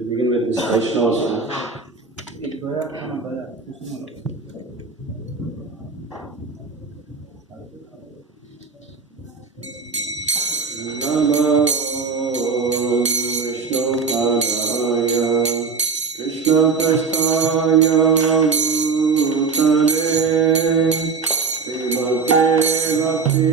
We'll begin with this Vaishnavas. Namo Vishnu Padaya Krishna Prasthaya Bhutale Srimate Bhakti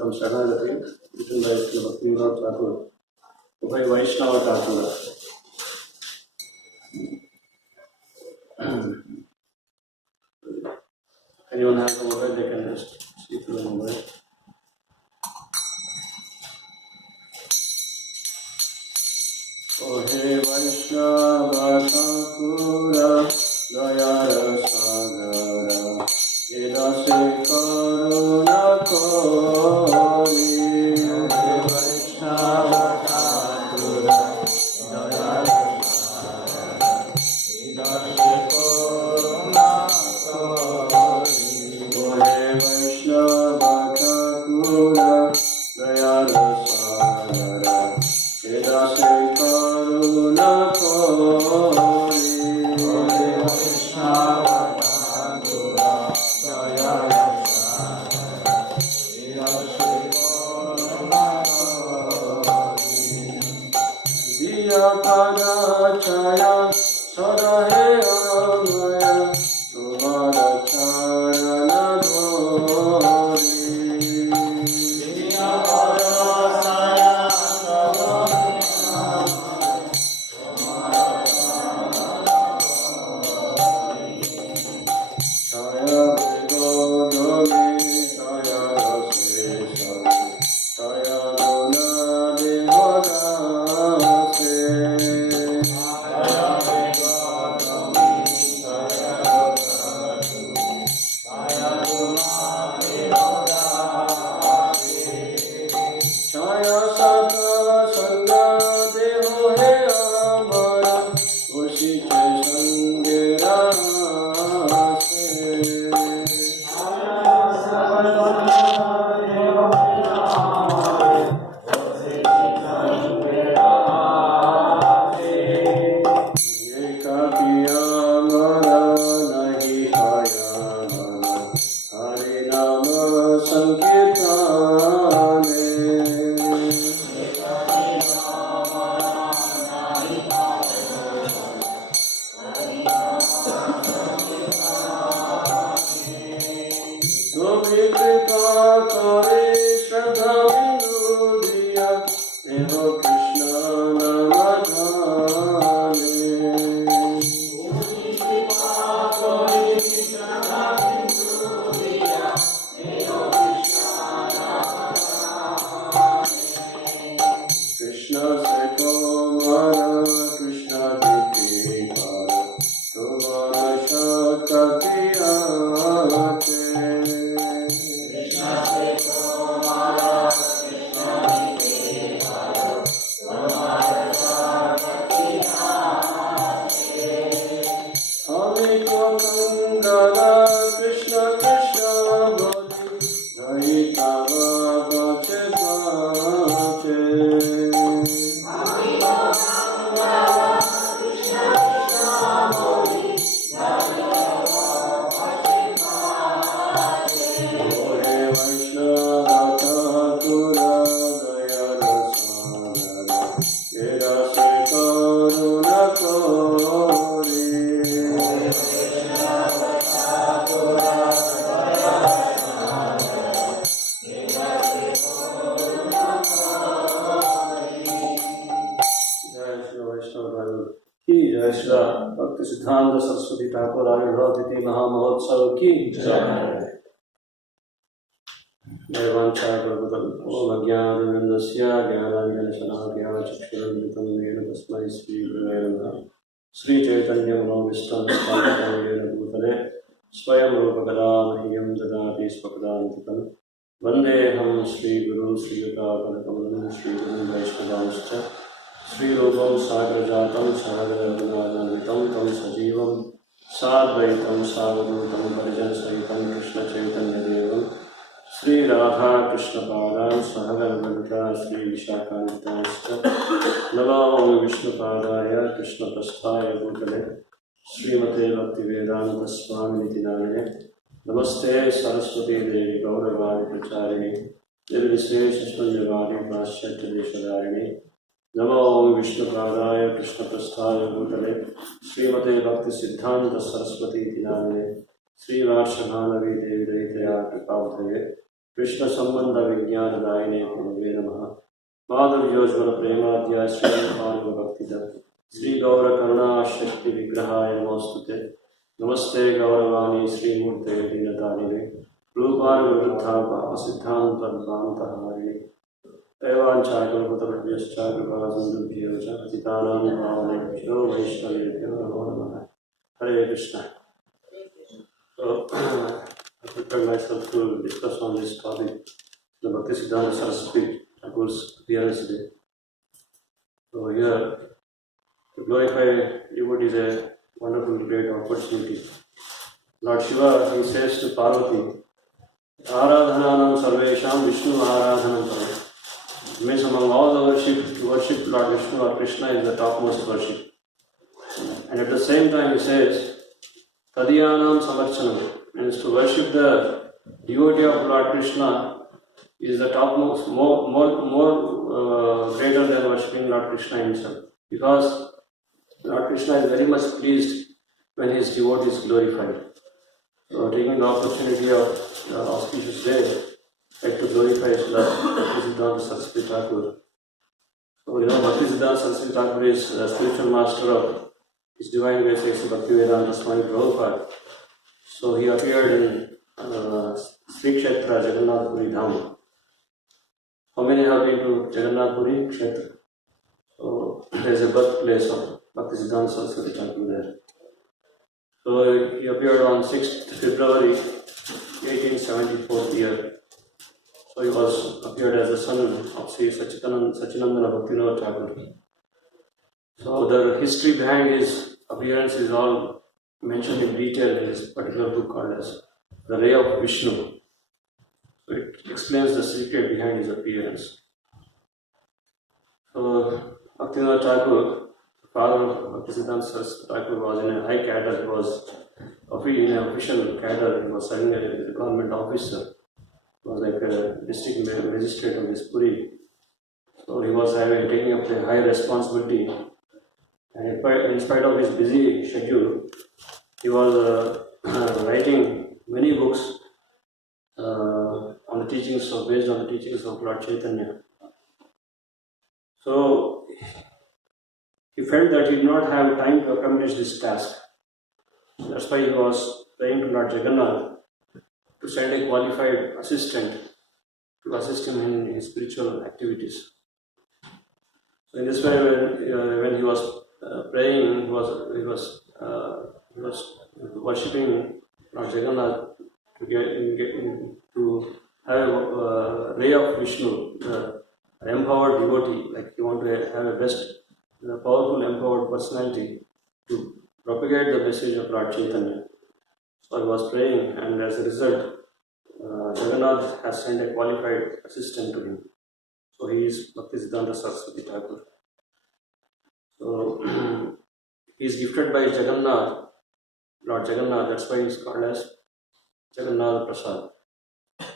from Saraswati, written by Bhakti Thakur, by Vaishnava Thakur. Anyone has a mobile, they can just see through the mobile. Oh hey Vaishnava Thakura, Dayara Sagara, Edase Karuna Kori. Oh hey Vaishnava Thakura, Dayara Sagara, Edase Karuna Kori. Oh hey Vaishnava Thakura, Dayara Sagara, Edase Karuna Kori. Oh hey Vaishnava Thakura, Dayara Sagara, Edase Karuna Kori. Diya Pada Chaya Sarahe Amaya Tumara Charana Dhori. Diya Pada Chaya Sarahe Chaya Vigodoli Chaya Rasesa Chaya Guna Vihodase Chaya Vigodoli जय श्री भक्ति सिद्धांत सरस्वती ठाकुर आविर्भाव तिथि महामहोत्सव की ज्ञानाविन्दस्य ज्ञानाविगणशलाकया चक्षुरुन्मिलितं येन तस्मै श्रीगुरवे नमः। श्रीचैतन्यमनोभीष्टं स्थापितं येन भूतले स्वयं रूपकदा मह्यं ददाति स्वपदान्तिकं वन्देऽहं श्रीगुरुं श्रीयुतापदकमलं श्रीगुरुं वैष्णवांश्च श्रीरूपं साग्रजातं सहगणरघुनाथान्वितं तं सजीवं साद्वैतं सावधूतं परिजनसहितं कृष्णचैतन्यदेवं श्रीराधा कृष्णपादान् सहगणललिता श्रीविशाखान्वितांश्च नमो विष्णुपादाय कृष्णप्रस्थाय भूतले श्रीमते भक्तिवेदान्तस्वामिनिति नामिने नमस्ते सरस्वती देवी गौरवाणि प्रचारिणे निर्विशेषशून्यवादी पाश्चात्यदेशधारिणे नमो विष्णुपादाय कृष्णप्रस्थाय भूतले श्रीमते भक्ति सिद्धांत सरस्वती नामिने श्रीवार्षभानवी देवी दयितया कृपावधये कृष्ण संबंध विज्ञानदायिने नमः नमः। माधुर्योज्वल प्रेमाद्या श्रीरूपानुग भक्तिद श्री गौर करुणा शक्ति विग्रहाय नमोस्तुते। नमस्ते गौरवाणी श्रीमूर्ते दीनदारिणे रूपानुवृद्धा सिद्धान्तहारिणे एवाञ्चाकल्पतरुभ्यश्च कृपासिन्धुभ्यो च पतितानां पावनेभ्यो वैष्णवेभ्यो नमो नमः। हरे Krishna. So, I prepared myself to discuss on this topic, the Bhakti Siddhanta Saraswati Thakur's appearance day. So here, to glorify devotee is a wonderful, great opportunity. Lord Shiva, he says to Parvati, Aradhananam sarvesham Vishnu aradhanam param. Means among all the worship, to worship Lord Vishnu or Krishna is the topmost worship. And at the same time he says, Tadiyanam samarchanam, means to worship the devotee of Lord Krishna is the topmost, more greater than worshipping Lord Krishna himself. Because Lord Krishna is very much pleased when his devotee is glorified. So taking the opportunity of the auspicious day, I like to glorify Bhakti Siddhanta Saraswati Thakur. So Bhakti Siddhanta Saraswati Thakur is the spiritual master of His Divine Grace Bhaktivedanta Swami Prabhupada. So he appeared in Sri Kshetra Jagannath Puri Dham. How many have been to Jagannath Puri Kshetra? So there is a birthplace of Bhakti Siddhanta Saraswati Thakur there. So he appeared on 6th February 1874 year. So he appeared as the son of Sri Sachinandana Bhaktivinoda Thakur. So the history behind his appearance is all mentioned in detail in this particular book called as The Ray of Vishnu. So it explains the secret behind his appearance. So Bhaktivinoda Thakur, the father of Bhaktisiddhanta Saraswati Thakur, was in a high cadre. He was in an official cadre. He was serving as a government officer. He was like a district magistrate of this Puri. So he was taking up a high responsibility. And in spite of his busy schedule, he was writing many books on the teachings based on the teachings of Lord Chaitanya. So he felt that he did not have time to accomplish this task. That's why he was praying to Lord Jagannath to send a qualified assistant to assist him in his spiritual activities. So in this way, when he was praying, he was worshipping Lord Jagannath to have a ray of Vishnu, the empowered devotee. Like he wanted to have a powerful empowered personality to propagate the message of Lord Chaitanya. So I was praying, and as a result, Jagannath has sent a qualified assistant to him. So he is Bhaktisiddhanta Saraswati Thakur. So he is gifted by Jagannath, Lord Jagannath. That's why he is called as Jagannath Prasad.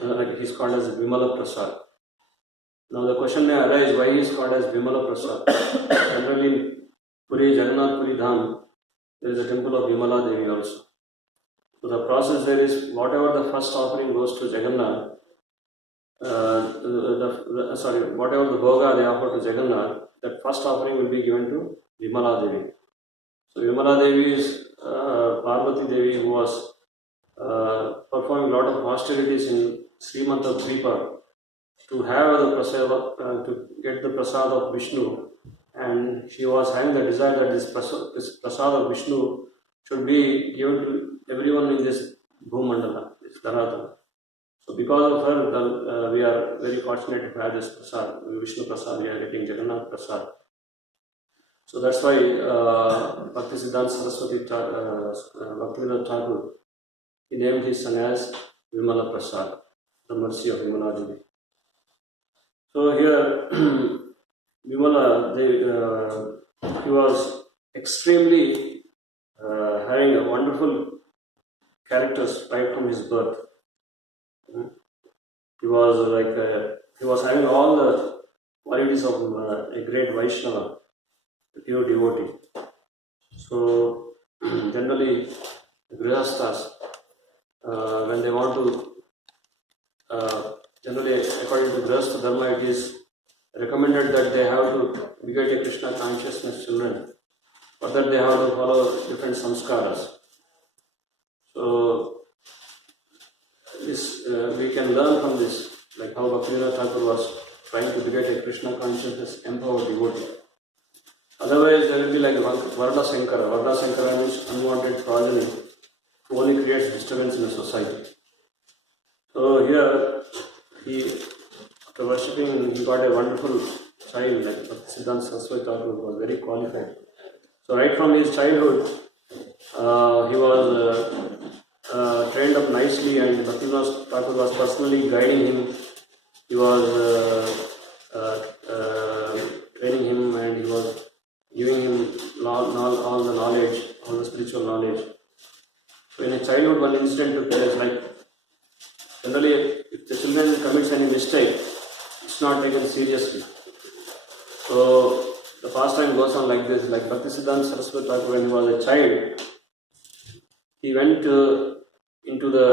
Like he is called as Vimala Prasad. Now the question may arise, why he is called as Vimala Prasad? Generally in Puri, Jagannath Puri Dham, there is a temple of Vimala Devi also. So the process there is, whatever the first offering goes to Jagannath, whatever the bhoga they offer to Jagannath, that first offering will be given to Vimala Devi. So Vimala Devi is Parvati Devi who was performing a lot of austerities in Srimanta Kripa to have the prasad, to get the prasad of Vishnu, and she was having the desire that this prasad of Vishnu should be given to everyone in this Bhumandala, this Dhanatana. So because of her, we are very fortunate to have this prasad, Vishnu prasad, we are getting Jagannath prasad. So that's why Bhakti Siddhanta Saraswati Bhakti Thakur, he named his son as Vimala Prasad, the mercy of Vimala Devi. So here, Vimala, he was extremely having a wonderful characters right from his birth. He was having all the qualities of a great Vaishnava, a pure devotee. So generally, the Grihasthas, when they want to, generally according to Grihastha Dharma, it is recommended that they have to beget a Krishna consciousness children, but that they have to follow different samskaras. So this we can learn from this, like how Bhakti Thakur was trying to beget a Krishna consciousness empowered devotee. Otherwise, there will be like Varna Sankara. Varna Sankara means unwanted progeny who only creates disturbance in the society. So here, after worshipping, he got a wonderful child, like Siddhanta Saraswati Thakur was very qualified. So right from his childhood, he was trained up nicely, and Bhakti Thakur was personally guiding him. He was training him, and he was giving him all the knowledge, all the spiritual knowledge. So in a childhood, one incident took place, like generally if the children commits any mistake, it's not taken seriously. So the pastime goes on like this, like Bhakti Siddhanta Saraswati Thakur, when he was a child, he went into the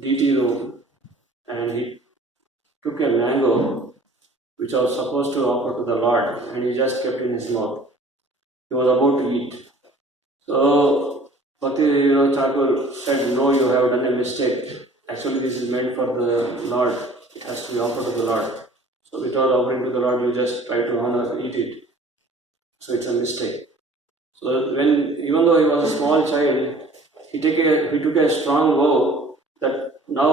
deity room and he took a mango which was supposed to offer to the Lord, and he just kept in his mouth. He was about to eat. So Bhakti Thakur said, "No, you have done a mistake. Actually, this is meant for the Lord. It has to be offered to the Lord. So without offering to the Lord, you just try to honor, eat it. So it's a mistake." So even though he was a small child, he took a strong vow that now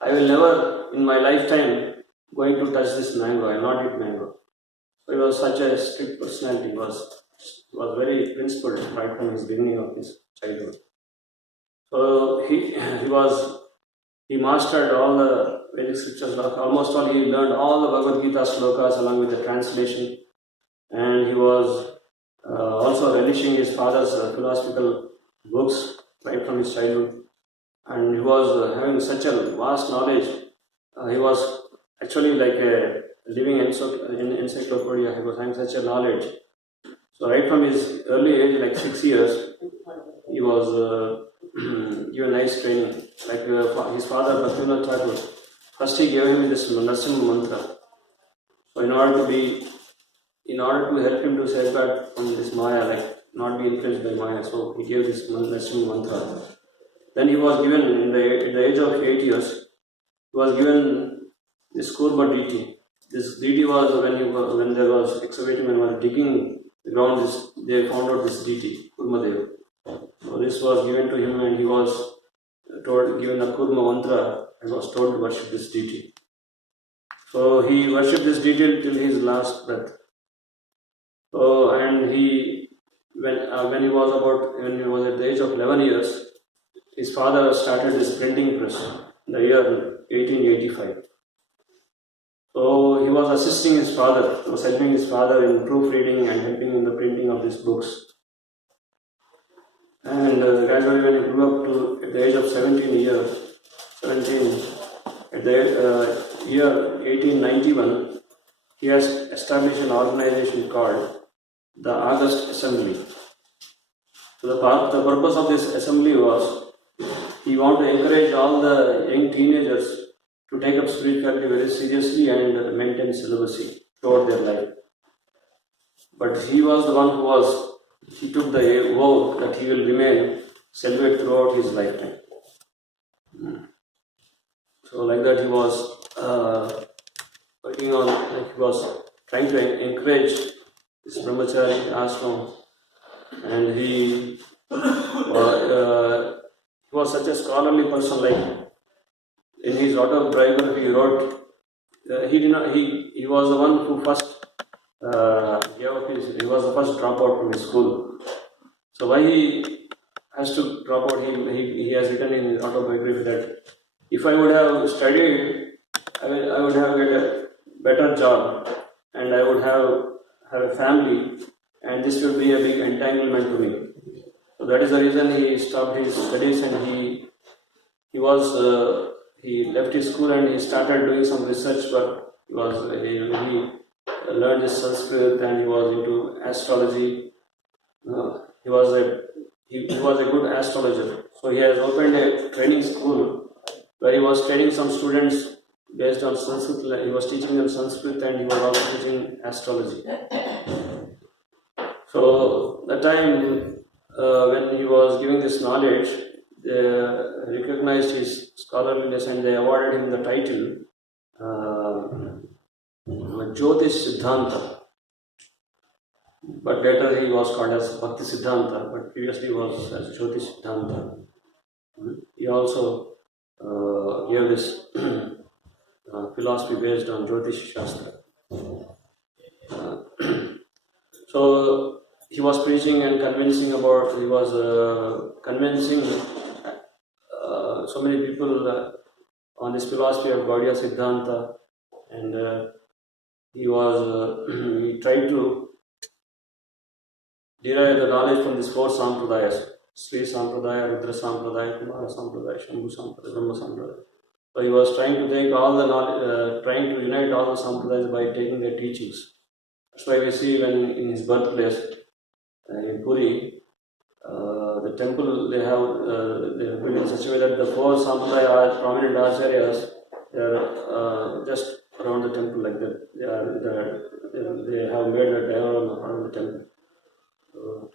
I will never in my lifetime going to touch this mango. I will not eat mango. So he was such a strict personality. He was very principled right from his beginning of his childhood. So he mastered all the Vedic scriptures, almost all. He learned all the Bhagavad Gita slokas along with the translation, and he was also relishing his father's philosophical books right from his childhood, and he was having such a vast knowledge. He was actually like a living encyclopedia. He was having such a knowledge. So right from his early age, like 6 years, he was given nice training. Like his father, Bhakti Thakur, first he gave him this Narsimha mantra. So in order to help him to safeguard from this Maya, like not be influenced by Maya, so he gave this Narsimha mantra. Then he was given, at the age of 8 years, he was given this Kurma deity. This deity was when there was excavating, when was digging the ground, they found out this deity, Kurma Dev. So this was given to him, and he was given a Kurma mantra and was told to worship this deity. So he worshipped this deity till his last breath. So and when he was at the age of 11 years, his father started his printing press in the year 1885. So he was assisting his father, he was helping his father in proofreading and helping in the printing of these books. And gradually, when he grew up to at the age of 17, year 1891, he has established an organization called the August Assembly. So the purpose of this assembly was he wanted to encourage all the young teenagers to take up spirituality very seriously and maintain celibacy throughout their life. But he was the one he took the vow that he will remain celibate throughout his lifetime. So like that he was working on, he was trying to encourage this brahmachari ashram, and he was such a scholarly person. Like in his autobiography, he wrote he was the one who first he was the first dropout from his school. So why he has to drop out? He has written in his autobiography that if I would have studied, I would have get a better job, and I would have a family, and this would be a big entanglement to me. So that is the reason he stopped his studies, and he left his school and he started doing some research work. He learned this Sanskrit, and he was into astrology. He was a good astrologer. So he has opened a training school where he was training some students based on Sanskrit. He was teaching them Sanskrit, and he was also teaching astrology. So that time when he was giving this knowledge, they recognized his scholarliness and they awarded him the title Jyotish Siddhanta. But later he was called as Bhakti Siddhanta, but previously was as Jyotish Siddhanta. He also gave this philosophy based on Jyotish Shastra. So he was preaching and convincing so many people on this philosophy of Gaudiya Siddhanta, and he tried to derive the knowledge from these four sampradayas: Sri Sampradaya, Rudra Sampradaya, Kumara Sampradaya, Shambhu Sampradaya, Brahma Sampradaya. So he was trying to take all the knowledge, trying to unite all the sampradayas by taking their teachings. That's why we see when in his birthplace in Puri, the temple they have built in such a way that the four sampradaya prominent acharyas, they are just around the temple like that. They have made a diagram around the temple.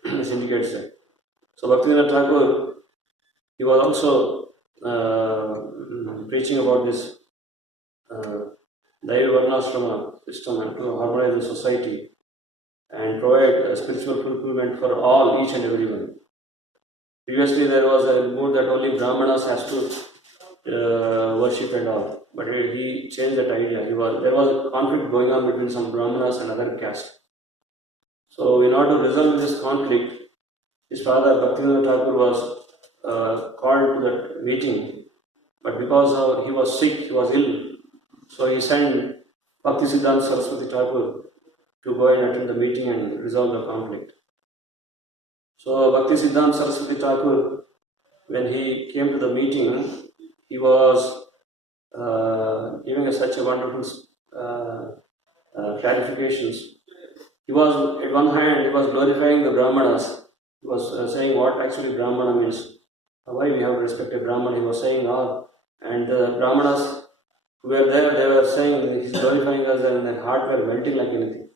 This indicates that. So Bhaktivinoda Thakur, he was also preaching about this Daiva Varnashrama system and to harmonize the society and provide spiritual fulfillment for all, each and everyone. Previously there was a mood that only Brahmanas has to worship and all, but he changed that idea. There was a conflict going on between some Brahmanas and other castes. So in order to resolve this conflict, his father Bhaktivinoda Thakur was called to that meeting, but because he was sick, he was ill, so he sent Bhakti Siddhanta Saraswati Thakur to go and attend the meeting and resolve the conflict. So Bhakti Siddhanta Saraswati Thakur, when he came to the meeting, he was giving such a wonderful clarifications. He was, at one hand, he was glorifying the Brahmanas. He was saying what actually Brahmana means, why we have to respect a Brahmana. He was saying all, and the Brahmanas who were there, they were saying he's glorifying us, and their heart were melting like anything.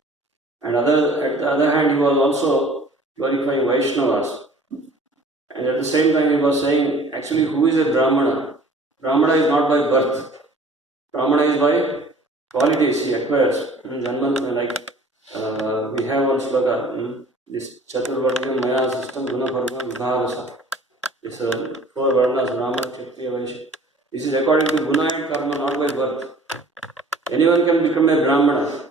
And at the other hand, he was also glorifying Vaishnavas. And at the same time, he was saying, actually, who is a Brahmana? Brahmana is not by birth. Brahmana is by qualities he acquires. Like we have one sloka, this Chaturvarga Maya system, Guna Varna Vibhavasa. This 4 Varnas, Brahmana, Kshatriya, Vaishya. This is according to Guna and Karma, not by birth. Anyone can become a Brahmana.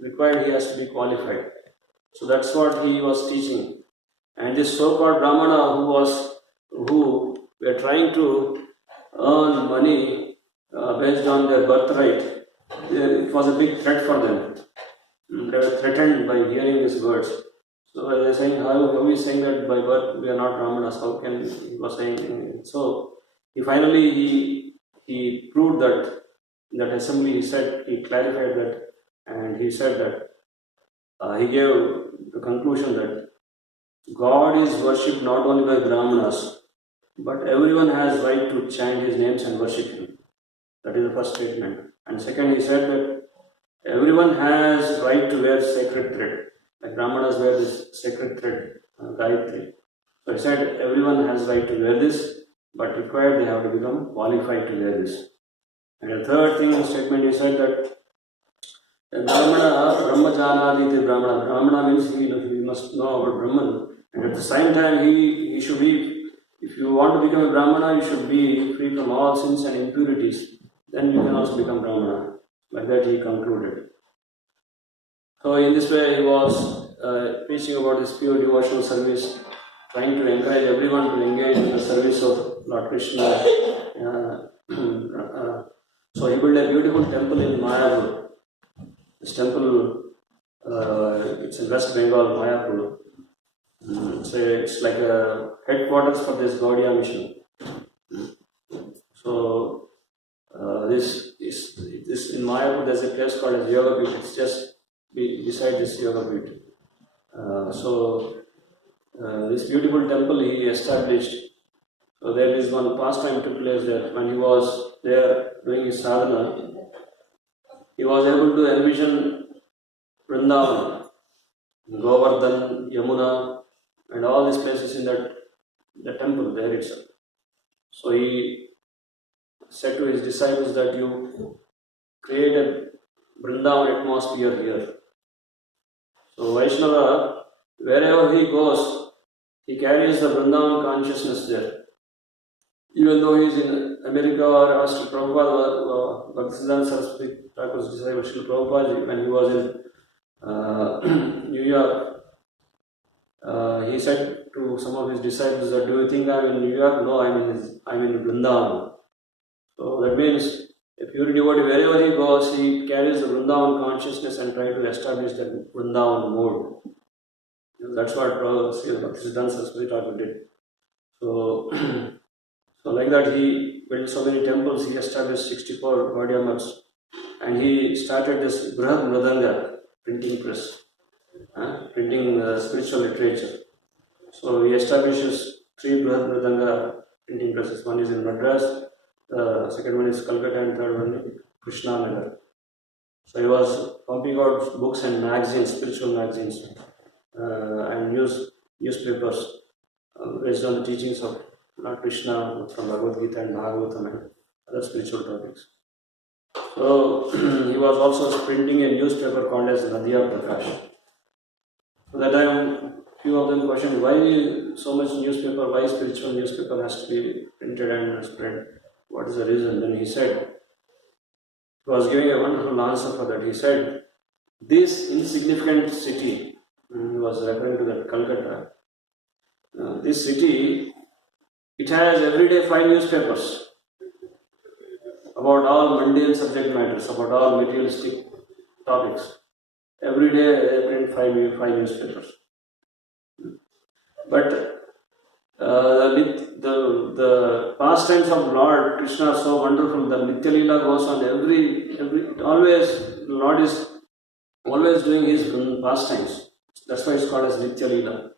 Required he has to be qualified. So that's what he was teaching. And this so-called Brahmana who were trying to earn money based on their birthright, it was a big threat for them. They were threatened by hearing these words. So they were saying, how are we saying that by birth we are not Brahmanas? How can he was saying? So he finally proved that in that assembly, he clarified that, and he said that he gave the conclusion that God is worshipped not only by Brahmanas, but everyone has right to chant his names and worship him. That is the first statement. And second, he said that everyone has right to wear sacred thread. Like Brahmanas wear this sacred thread, Gayatri. So he said everyone has right to wear this, but required they have to become qualified to wear this. And the third thing in the statement, he said that Brahmana, Brahmajanaditi Brahmana. Brahmana means he must know about Brahman. And at the same time, he should be, if you want to become a Brahmana, you should be free from all sins and impurities. Then you can also become Brahmana. Like that he concluded. So in this way, he was preaching about this pure devotional service, trying to encourage everyone to engage in the service of Lord Krishna. So he built a beautiful temple in Mayapur. This temple, it's in West Bengal, Mayapur. It's like a headquarters for this Gaudiya mission. So this in Mayapur, there's a place called as Yoga Beach. It's just beside this Yoga Beach. This beautiful temple he established. So there is one pastime took place there. When he was there doing his sadhana, he was able to envision Vrindavan, Govardhan, Yamuna, and all these places in the temple there itself. So he said to his disciples that you create a Vrindavan atmosphere here. So Vaishnava, wherever he goes, he carries the Vrindavan consciousness there. Even though he is in America or Srila Prabhupada, Bhakti Saraswati Thakur's disciple Srila Prabhupada, when he was in New York, he said to some of his disciples that, do you think I am in New York? No, I'm in Vrindavan. So that means a pure devotee, wherever he goes, he carries the Vrindavan consciousness and tries to establish that Vrindavan mode. That's what Siddhanta Saraswati Thakur did. So like that he built so many temples, he established 64 Gaudiya mats, and he started this Brihad Mridanga printing press, printing spiritual literature. So he establishes 3 Brihad Mridanga printing presses. One is in Madras, the second one is Calcutta, and third one is Krishna Nagar. So he was pumping out books and magazines, spiritual magazines, and newspapers based on the teachings of Lord Krishna from Bhagavad Gita and Bhagavatam and other spiritual topics. So he was also printing a newspaper called as Nadiya Prakash. So that time, few of them questioned why so much newspaper, why spiritual newspaper has to be printed and spread. What is the reason? Then he said, he was giving a wonderful answer for that. He said, this insignificant city, he was referring to that Calcutta, this city, it has every day 5 newspapers about all mundane subject matters, about all materialistic topics. Every day they print 5 newspapers. But the pastimes of Lord Krishna are so wonderful. The Nitya Leela goes on Lord is always doing his pastimes. That's why it's called as Nitya Leela.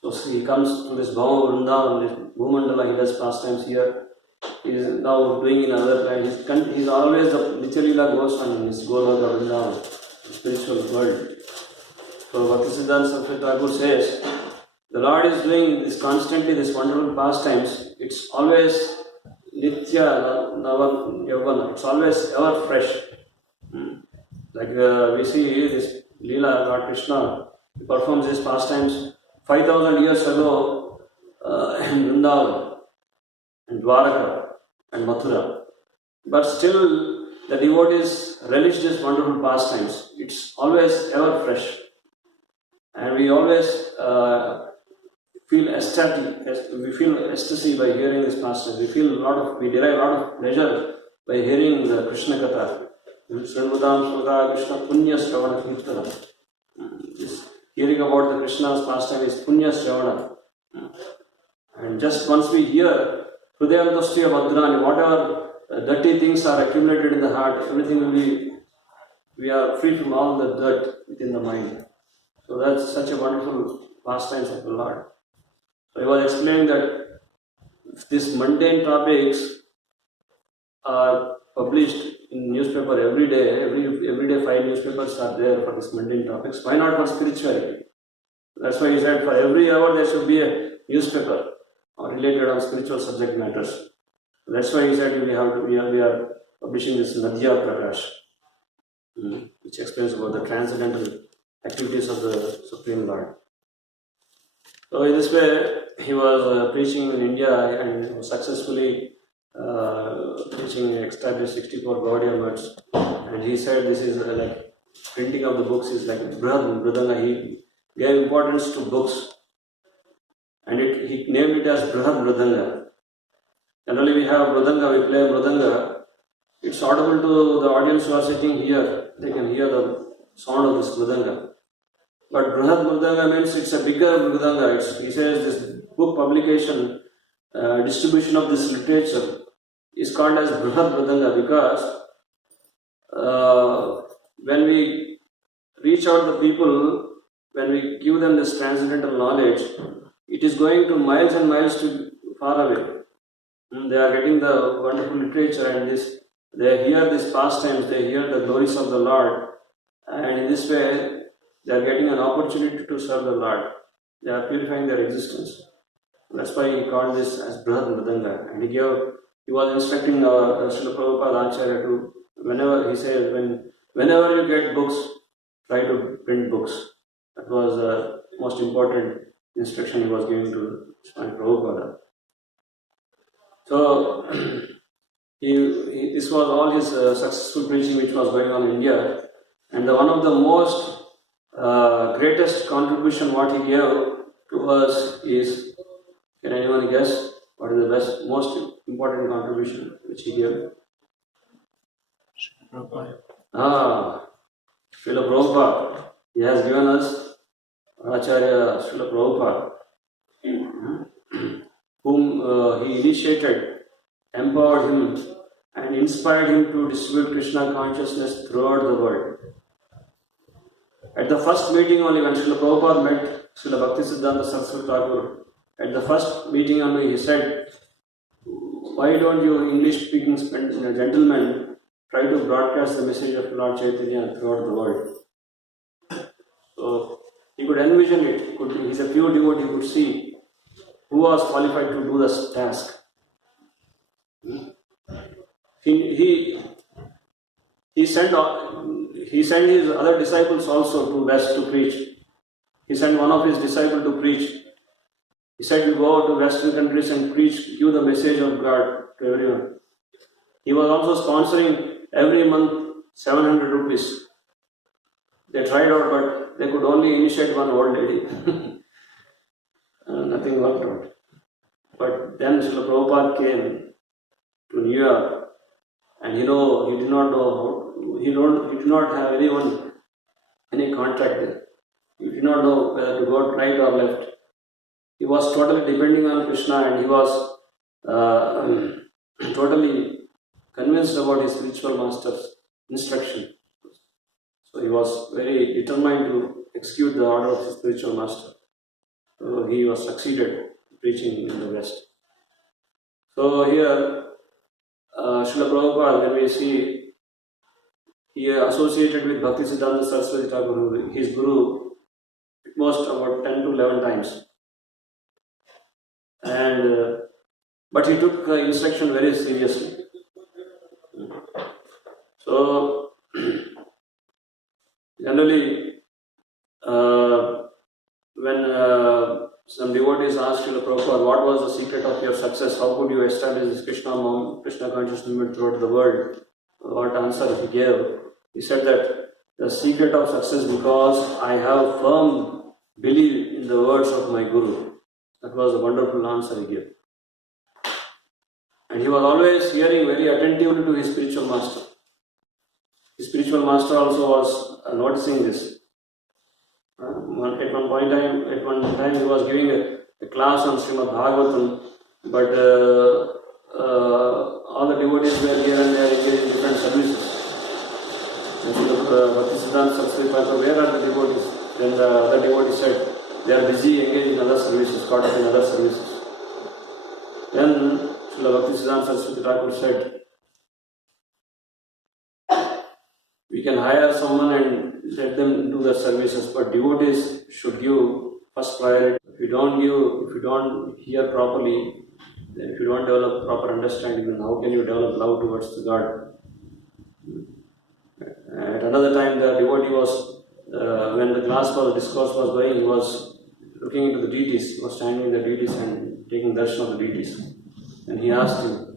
So he comes to this Bhava Vrindavan, this Bhumandala, he does pastimes here. He is now doing in other land. He's always, the Nitya Leela goes on in his Goloka Vrindavan, the spiritual world. So Bhakti Siddhanta Saraswati Thakur says, the Lord is doing this constantly, this wonderful pastimes. It's always Nitya Nava Yavana. It's always ever fresh. Like we see this Leela, Lord Krishna, he performs his pastimes 5,000 years ago in Vrindavan, in Dwaraka and Mathura. But still the devotees relish these wonderful pastimes. It's always ever fresh. And we always feel ecstatic. We feel ecstasy by hearing this pastimes. We derive a lot of pleasure by hearing the Krishna Katha. Srila Krishna Punya Shravana Kirtana. Hearing about the Krishna's pastime is Punya Shravana. And just once we hear Hrudayam Dastya Bhadrani, whatever dirty things are accumulated in the heart, everything will be, we are free from all the dirt within the mind. So that's such a wonderful pastimes of the Lord. So he was explaining that these mundane topics are published in newspaper every day. Every day 5 newspapers are there for these mundane topics. Why not for spirituality? That's why he said for every hour there should be a newspaper related on spiritual subject matters. That's why he said we are publishing this Nadya Prakash, which explains about the transcendental activities of the Supreme Lord. So in this way, he was preaching in India and was successfully preaching, established 64 Gaudiya Maths. And he said this is like printing of the books is like Brahad Mridanga. He gave importance to books, and he named it as Brahad Mridanga. Generally we have Mridanga, we play Mridanga. It's audible to the audience who are sitting here. They can hear the sound of this Mridanga. But Brahad Mridanga means it's a bigger Mridanga. He says this book publication, distribution of this literature is called as Brahad Mridanga because when we reach out the people, when we give them this transcendental knowledge, it is going to miles and miles to far away. They are getting the wonderful literature and they hear these pastimes, they hear the glories of the Lord, and in this way they are getting an opportunity to serve the Lord. They are purifying their existence. That's why he called this as Brahad Mridanga. And he was instructing Srila Prabhupada Acharya to, whenever he says, whenever you get books, try to print books. That was the most important instruction he was giving to Swami Prabhupada. So, this was all his successful preaching which was going on in India. And one of the most greatest contribution what he gave to us is, can anyone guess what is the most important contribution which he gave? Srila Prabhupada. He has given us Acharya Srila Prabhupada, whom he initiated, empowered him, and inspired him to distribute Krishna consciousness throughout the world. At the first meeting only, when Srila Prabhupada met Srila Bhakti Siddhanta Saraswati Thakur, at the first meeting only he said, why don't you English-speaking gentlemen try to broadcast the message of Lord Chaitanya throughout the world? So he could envision it. He's a pure devotee. He could see who was qualified to do this task. He sent his other disciples also to West to preach. He sent one of his disciples to preach. He said, you go to Western countries and preach, give the message of God to everyone. He was also sponsoring every month 700 rupees. They tried out, but they could only initiate one old lady. Nothing worked out. But then Srila Prabhupada came to New York, and he did not know how, he did not have any contact there. He did not know whether to go right or left. He was totally depending on Krishna, and he was totally convinced about his spiritual master's instruction. So he was very determined to execute the order of his spiritual master. So he was succeeded preaching in the West. So here, Srila Prabhupada, when we see, he associated with Bhakti Siddhanta Saraswati Thakur, his guru, at most about 10 to 11 times. And but he took instruction very seriously. So generally, when some devotees asked Srila Prabhupada, what was the secret of your success? How could you establish this Krishna conscious movement throughout the world? What answer he gave? He said that the secret of success because I have firm belief in the words of my Guru. That was a wonderful answer he gave. And he was always hearing very attentively to his spiritual master. His spiritual master also was noticing this. At one time he was giving a class on Srimad Bhagavatam, but all the devotees were here and there engaged in different services. And Bhakti Siddhanta Saraswati Thakur, where are the devotees? Then the other devotee said, they are busy engaged in other services, caught up in other services. Then Srila Bhakti Siddhanta Saraswati Thakur said, we can hire someone and let them do the services, but devotees should give first priority. If you don't hear properly, then if you don't develop proper understanding, then how can you develop love towards the God? At another time, the devotee was, when the discourse was going, he was looking into the deities. He was standing in the deities and taking darshan of the deities. And he asked him,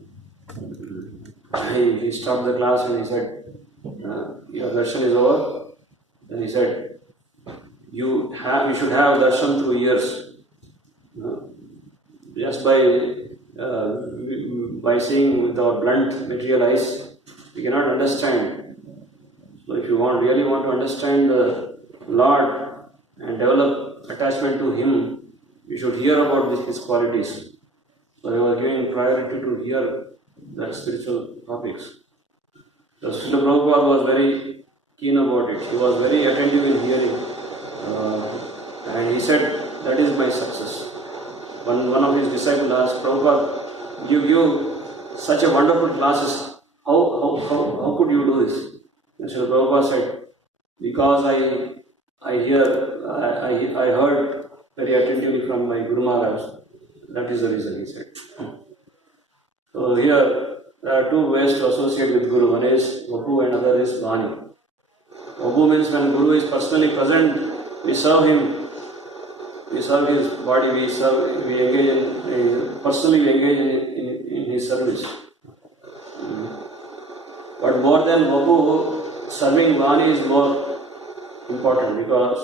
he stopped the class and he said, your darshan is over. Then he said, you should have darshan through years. Just by seeing with our blunt material eyes, we cannot understand. So if you really want to understand the Lord and develop attachment to Him, you should hear about His qualities. So they were giving priority to hear the spiritual topics. So Srila Prabhupada was very keen about it. He was very attentive in hearing. And he said, that is my success. One of his disciples asked, Prabhupada, you give such a wonderful classes. How could you do this? And Srila Prabhupada said, because I heard very attentively from my Guru Maharaj. That is the reason, he said. So here, there are two ways to associate with Guru. One is Vapu and other is Vani. Vapu means when Guru is personally present, we serve him, we serve his body, we engage in his service. But more than Vapu, serving Vani is more important because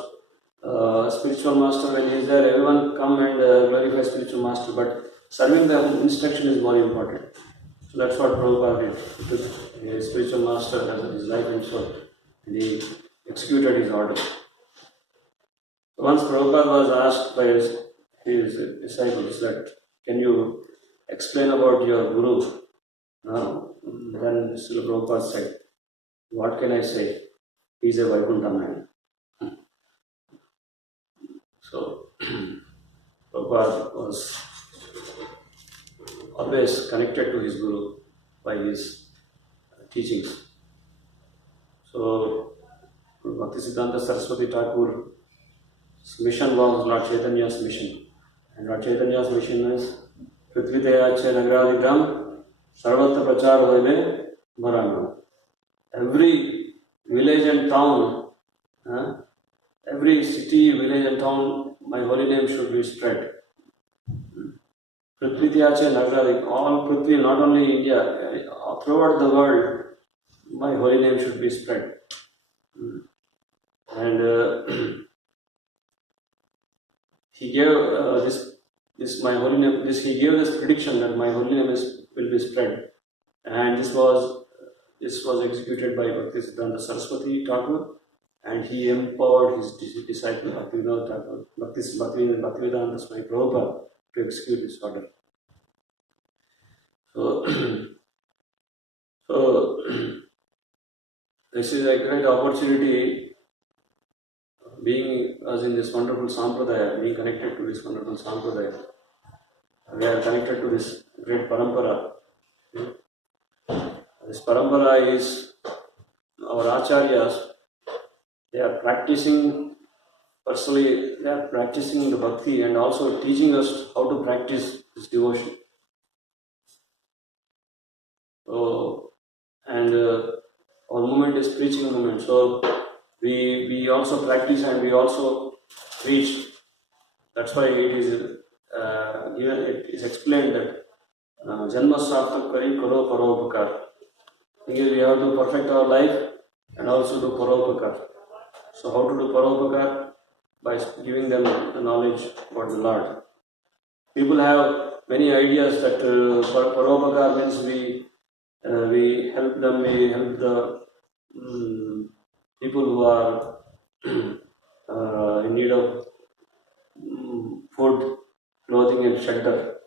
spiritual master, when he is there, everyone come and glorify spiritual master, but serving the instruction is more important. So that's what Prabhupada did. He took his spiritual master as his life and soul, and he executed his order. Once Prabhupada was asked by his disciples that, can you explain about your Guru? Then Srila Prabhupada said, what can I say? He is a Vaikuntha man. So Prabhupada was always connected to his Guru by his teachings. So Bhakti Siddhanta Saraswati Thakur's mission was Lord Chaitanya's mission. And Lord Chaitanya's mission is Prithviteya Che Nagradigram Sarvatra Prachar Hoile Marana. Every village and town, every city, village and town, my holy name should be spread. Prithviteya Nagradi, all Prithvi, not only India, throughout the world, my holy name should be spread. And he gave he gave this prediction that my holy name will be spread. And this was executed by Bhakti Siddhanta Saraswati Thakur, and he empowered his disciple Bhaktivedanta Thakur, Bhaktivedanta Swami Prabhupada, to execute this order. So this is a great opportunity, being as in this wonderful sampradaya, being connected to this wonderful sampradaya. We are connected to this great parampara. This parampara is our acharyas. They are practicing personally, they are practicing the bhakti and also teaching us how to practice this devotion. So, and our movement is preaching movement. So we also practice and we also preach. That's why it is explained that Janma Sarthak Kari Karo Paropakar. We have to perfect our life and also do Paropakar. So how to do Paropakar? By giving them the knowledge about the Lord. People have many ideas that Paropakar means we help them, we help the people who are in need of food, clothing and shelter.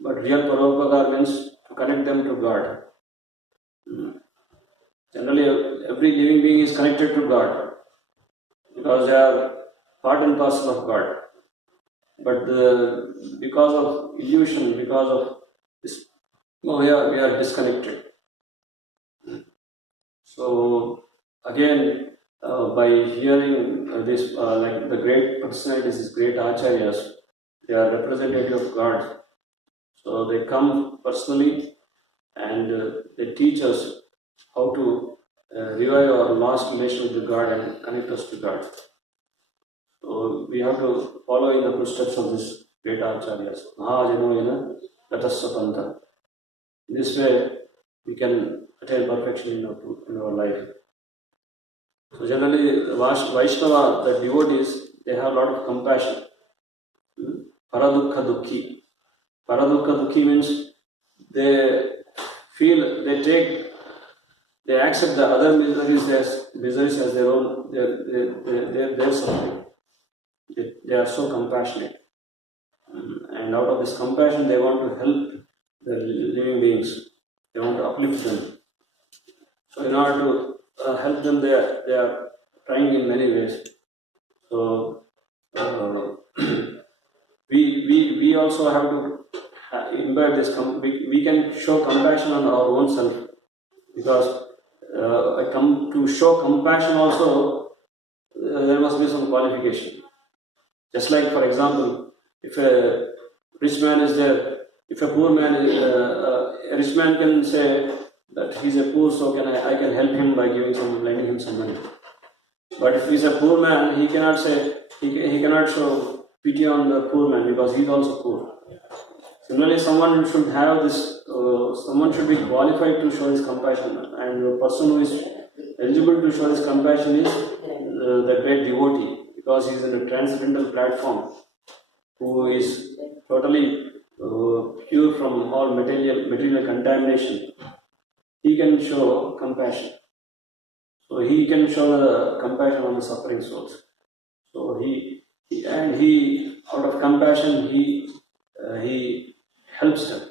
But real Paropakar means to connect them to God. Generally, every living being is connected to God because they are part and parcel of God. But because of illusion, because of this, we are disconnected. So again, by hearing this, like the great personalities, these great acharyas, they are representative of God. So they come personally and they teach us how to revive our lost relation with the God and connect us to God. So we have to follow in the footsteps of these great acharyas. Mahajanoina Tatasapanta. In this way, we can attain perfection in our life. So generally, Vaishnava, the devotees, they have a lot of compassion. Paradukha Dukhi. Paradukha Dukhi means they feel, they accept the other miseries as their own, their suffering. They are so compassionate. And out of this compassion, they want to help the living beings. They want to uplift them. So in order to help them, they are trying in many ways. So we also have to imbibe this. We can show compassion on our own self, because to show compassion also there must be some qualification. Just like, for example, if a rich man is there, if a poor man is, a rich man can say that he's a poor, so I can help him by lending him some money. But if he's a poor man, he cannot say, he cannot show pity on the poor man because he's also poor. Similarly, someone should have this, someone should be qualified to show his compassion, and the person who is eligible to show his compassion is the great devotee, because he is in a transcendental platform, who is totally pure from all material contamination. He can show compassion. So he can show the compassion on the suffering souls. So he out of compassion, he helps them.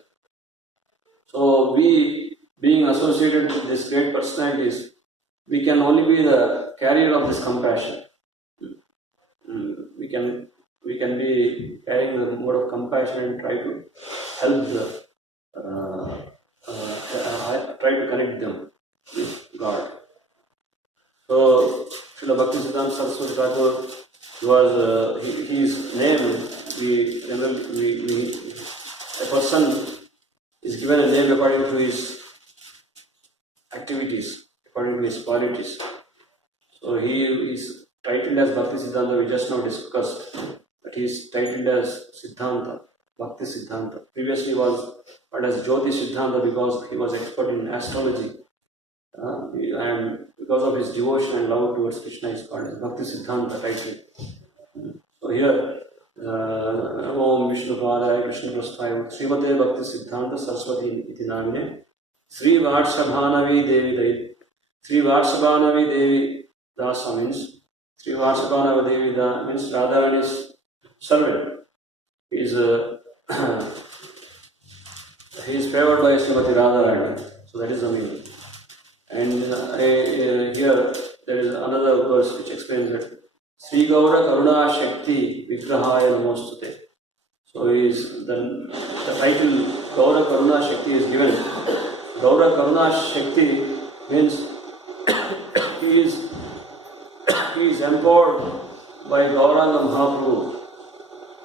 So we, being associated with these great personalities, we can only be the carrier of this compassion. We can be carrying the mode of compassion and try to help try to connect them with God. So Srila Bhakti Siddhanta Saraswati Thakur was his name. A person is given a name according to his activities, according to his qualities. So he is titled as Bhakti Siddhanta. We just now discussed that he is titled as Siddhanta, Bhakti Siddhanta. Previously was called as Jyoti Siddhanta because he was expert in astrology. And because of his devotion and love towards Krishna, is called as Bhakti Siddhanta title. So here, Om Vishnu Padaya Krishna Prasthaya Srimate Bhakti Siddhanta Saraswati iti namine Sri Varshabhanavi Devi Dasa means Sri Varshabhanavi Devi Dasa means Radharani's servant. He is favored by Srimati Radharani. So that is the meaning. And here there is another verse which explains that Sri Gaura Karuna Shakti Vigrahaya Namostute. So the title Gaura Karuna Shakti is given. Gaura Karuna Shakti means he is empowered by Gauranga Mahaprabhu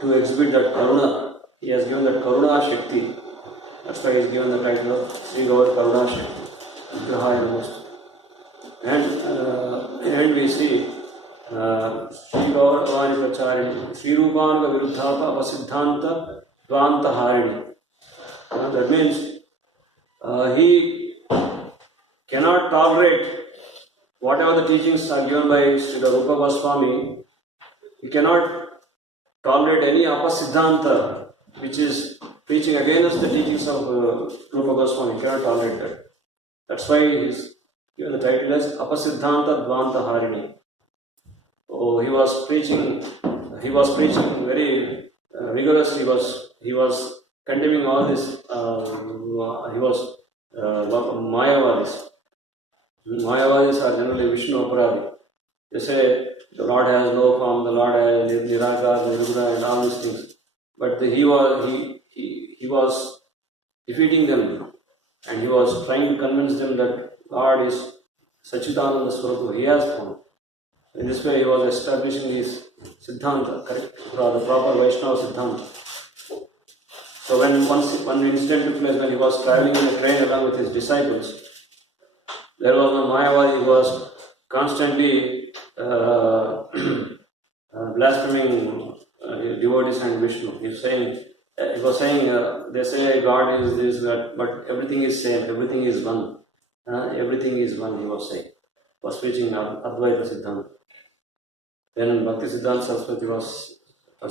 to exhibit that Karuna. He has given that Karuna Shakti. That's why he is given the title of Sri Gaura Karuna Shakti. And we see Sri Gaura Avarikacharini Sri Rupanga Viruddhapa Apasiddhanta Dvanta Harini. That means he cannot tolerate whatever the teachings are given by Srila Rupa Goswami. He cannot tolerate any Apasiddhanta which is preaching against the teachings of Rupa Goswami. He cannot tolerate that. That's why he is given the title as Apasiddhanta Dvanta Harini. So he was preaching very vigorously. He was condemning all this. He was Mayavadis. Mayavadis are generally Vishnu Aparadi. They say the Lord has no form, the Lord has Nirakar, Nirguna, and all these things. But he was defeating them, and he was trying to convince them that God is Sachidananda Swarupa. He has form. In this way, he was establishing his Siddhanta, correct? The proper Vaishnava Siddhanta. So when one incident took place when he was traveling in a train along with his disciples, there was one Mayavadi who was constantly blaspheming devotees and Vishnu. He was saying, they say God is this, that, but everything is same, everything is one. Everything is one, he was saying. He was preaching Advaita Siddhanta. Then Bhakti Siddhanta Saraswati was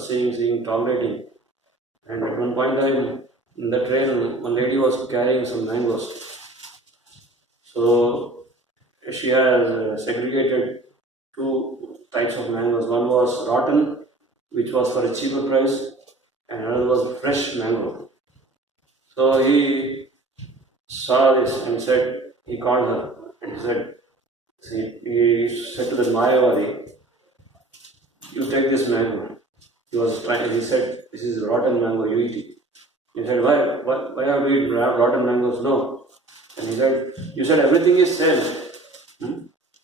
seeing, tolerating. And at one point in time, in the train, one lady was carrying some mangoes. So she has segregated two types of mangoes. One was rotten, which was for a cheaper price, and another was fresh mango. So he saw this and said, he called her and he said to the Mayavadi, you take this mango. He said, this is rotten mango, you eat it. He said, why are we eating rotten mangoes? No. And he said, you said everything is same.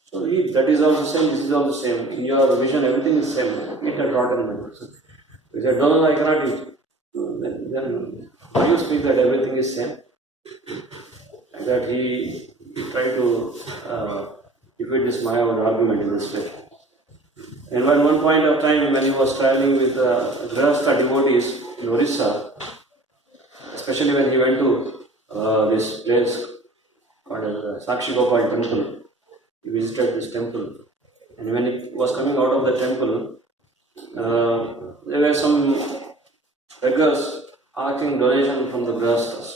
So that is also same, this is also same. In your vision, everything is same. Eat that rotten mango. He said, no, I cannot eat. Then why you speak that everything is same? And that he tried to defeat this Mayavada argument in this way. And at one point of time when he was traveling with Grahastha devotees in Orissa, especially when he went to this place called Sakshi Gopal temple, he visited this temple. And when he was coming out of the temple, there were some beggars asking donation from the Grahasthas.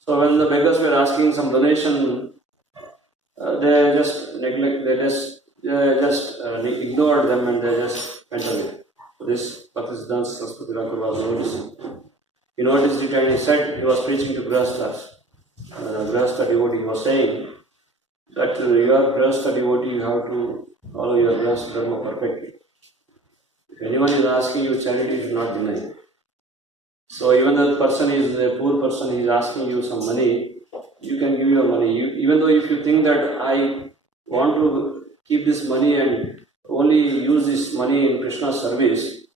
So when the beggars were asking some donation, they just ignored them and they just went away. So this Bhakti Siddhanta Saraswati Thakur was noticing. He noticed it and he said, he was preaching to Grahasthas. Grahastha devotee, he was saying that you are Grahastha devotee, you have to follow your Grahastha Dharma perfectly. If anyone is asking you charity, you should not deny. So even though the person is a poor person, he is asking you some money, you can give your money. Even though if you think that I want to keep this money and only use this money in Krishna's service,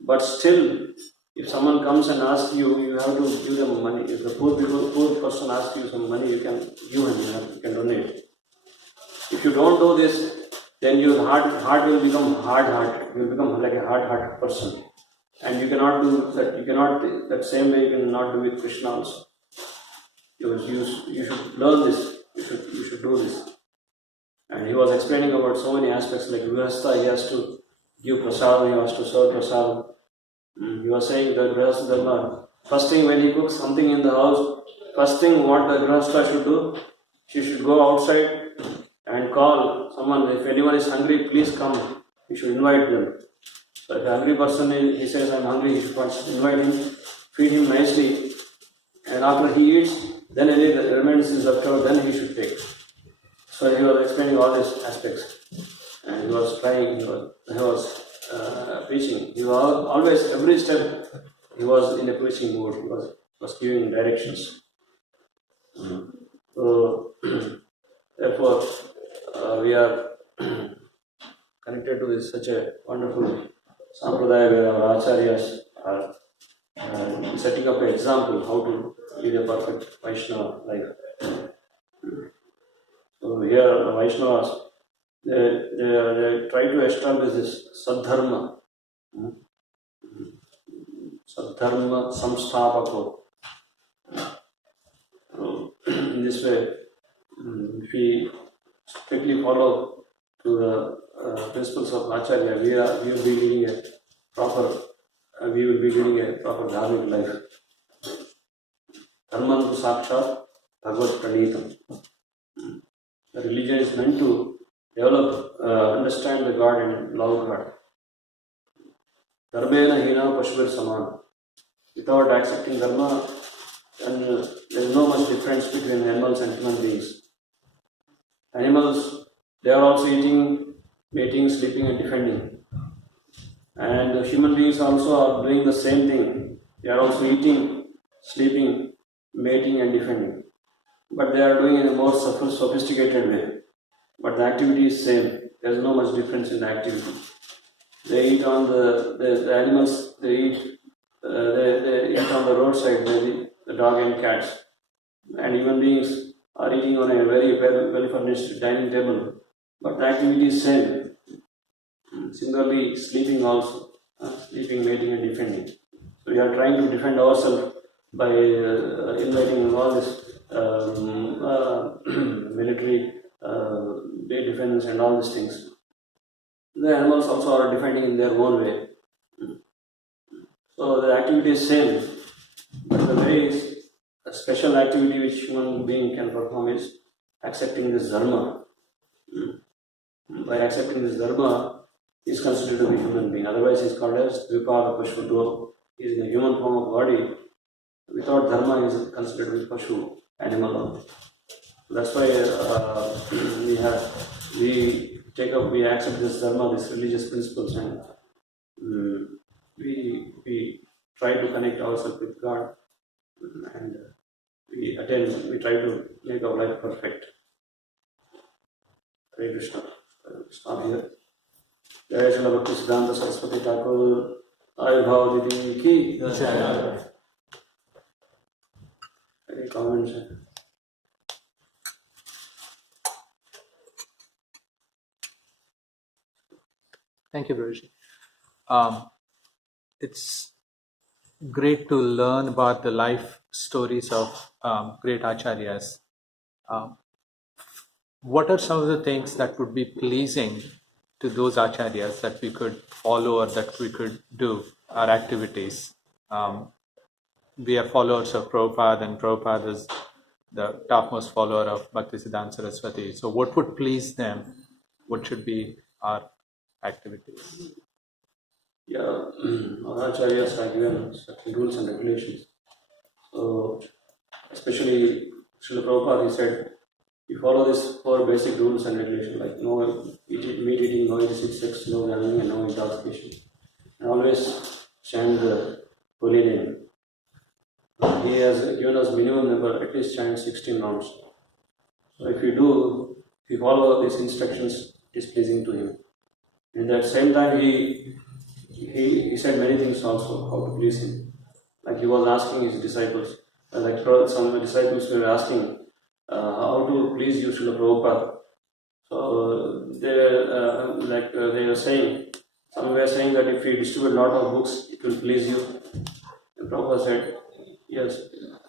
but still, if someone comes and asks you, you have to give them money. If the poor person asks you some money, you can give him, you can donate. If you don't do this, then your heart will become hard-hearted. You will become like a hard-hearted person. And you cannot do that. That same way you cannot do with Krishna also. You should learn this. You should do this. And he was explaining about so many aspects like Grihastha, he has to give prasadam, he has to serve prasadam. He was saying that Grihastha Dharma, first thing when he cooks something in the house, first thing what the Grihastha should do, she should go outside and call someone. If anyone is hungry, please come. You should invite them. So if a hungry person he says, I'm hungry, he should invite him, feed him nicely, and after he eats, then any remains is left over, then he should take. So he was explaining all these aspects, and he was trying, he was preaching. He was always, every step, he was in a preaching mood. He was giving directions. So, therefore, we are connected to this such a wonderful sampradaya where our acharyas are setting up an example how to lead a perfect Vaishnava life. So here the Vaishnavas, they try to establish this Sadharma. Sadharma samsthapako. In this way, if we strictly follow to the principles of Acharya, we will be leading a proper dharmic life. Dharman tu sakshat bhagavad pranitam. The religion is meant to develop, understand the God and love God. Dharmena hina pashvir saman. without accepting dharma, then there is no much difference between animals and human beings. Animals, they are also eating, mating, sleeping and defending. And human beings also are doing the same thing. They are also eating, sleeping, mating and defending. But they are doing it in a more sophisticated way. But the activity is same. There is no much difference in the activity. They eat on the animals, they eat on the roadside, the dog and cats. And human beings are eating on a very well furnished dining table. But the activity is same. Similarly, sleeping also. Sleeping, mating and defending. So we are trying to defend ourselves by inviting all this military defense and all these things. The animals also are defending in their own way. So the activity is same, but the very special activity which human being can perform is accepting this dharma. By accepting this dharma, he is considered to be human being. Otherwise, he is called as Dvipada Pashu. He is in a human form of body. Without dharma, he is considered to be Pashu, animal. That's why we accept this dharma, these religious principles, and we try to connect ourselves with God, and we try to make our life perfect. Hare Krishna. Stop here. Jai Srila Bhakti Siddhanta Saraswati Thakur Ayurveda Didi ki Jai. Any comments? Thank you, Guruji. It's great to learn about the life stories of great acharyas. What are some of the things that would be pleasing to those acharyas that we could follow or that we could do, our activities? We are followers of Prabhupada, and Prabhupada is the topmost follower of Bhakti Siddhanta Saraswati. So what would please them? What should be our activities? Yeah, our acharyas are given certain rules and regulations. So, especially Srila Prabhupada, he said, you follow these 4 basic rules and regulations, like no meat eating, no illicit sex, no gambling, and no intoxication. And always chant the holy name. He has given us minimum number, at least chant 16 rounds. So if you follow these instructions, it is pleasing to him. And at the same time, he said many things also, how to please him. Like he was asking his disciples, like some of the disciples were asking, how to please you, Srila Prabhupada. So they were saying, some were saying that if you distribute a lot of books, it will please you. And Prabhupada said, yes,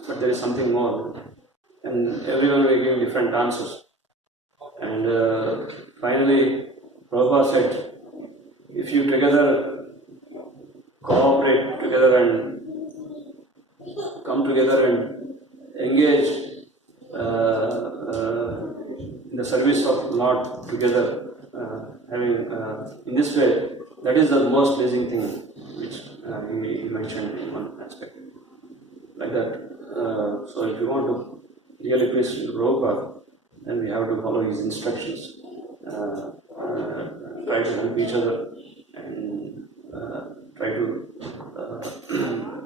but there is something more. And everyone were giving different answers. And finally, Prabhupada said, if you together cooperate together and come together and engage in the service of Lord together, in this way, that is the most pleasing thing which he mentioned in one aspect. Like that. So if you want to really please Prabhupada, then we have to follow his instructions. Try to help each other and try to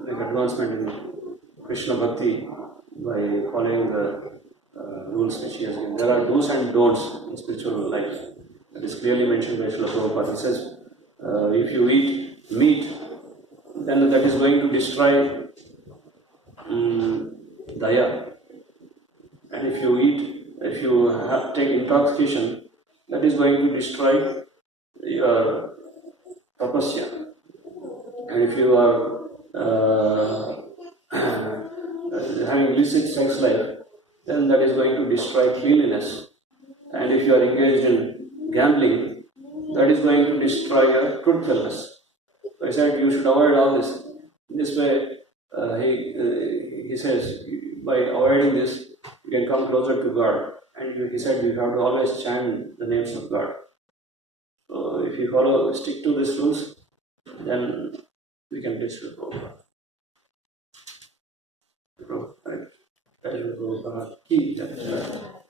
make advancement in Krishna Bhakti by following the rules which he has given. There are do's and don'ts in spiritual life. That is clearly mentioned by Srila Prabhupada. He says, if you eat meat, then that is going to destroy daya. And if you take intoxication, that is going to destroy your tapasya. And if you are having illicit sex life, then that is going to destroy cleanliness. And if you are engaged in gambling, that is going to destroy your truthfulness. So I said you should avoid all this. In this way, he says, by avoiding this, you can come closer to God. And he said you have to always chant the names of God. So if you stick to these rules, then we can please Prabhupada. Prabhupada ki jai.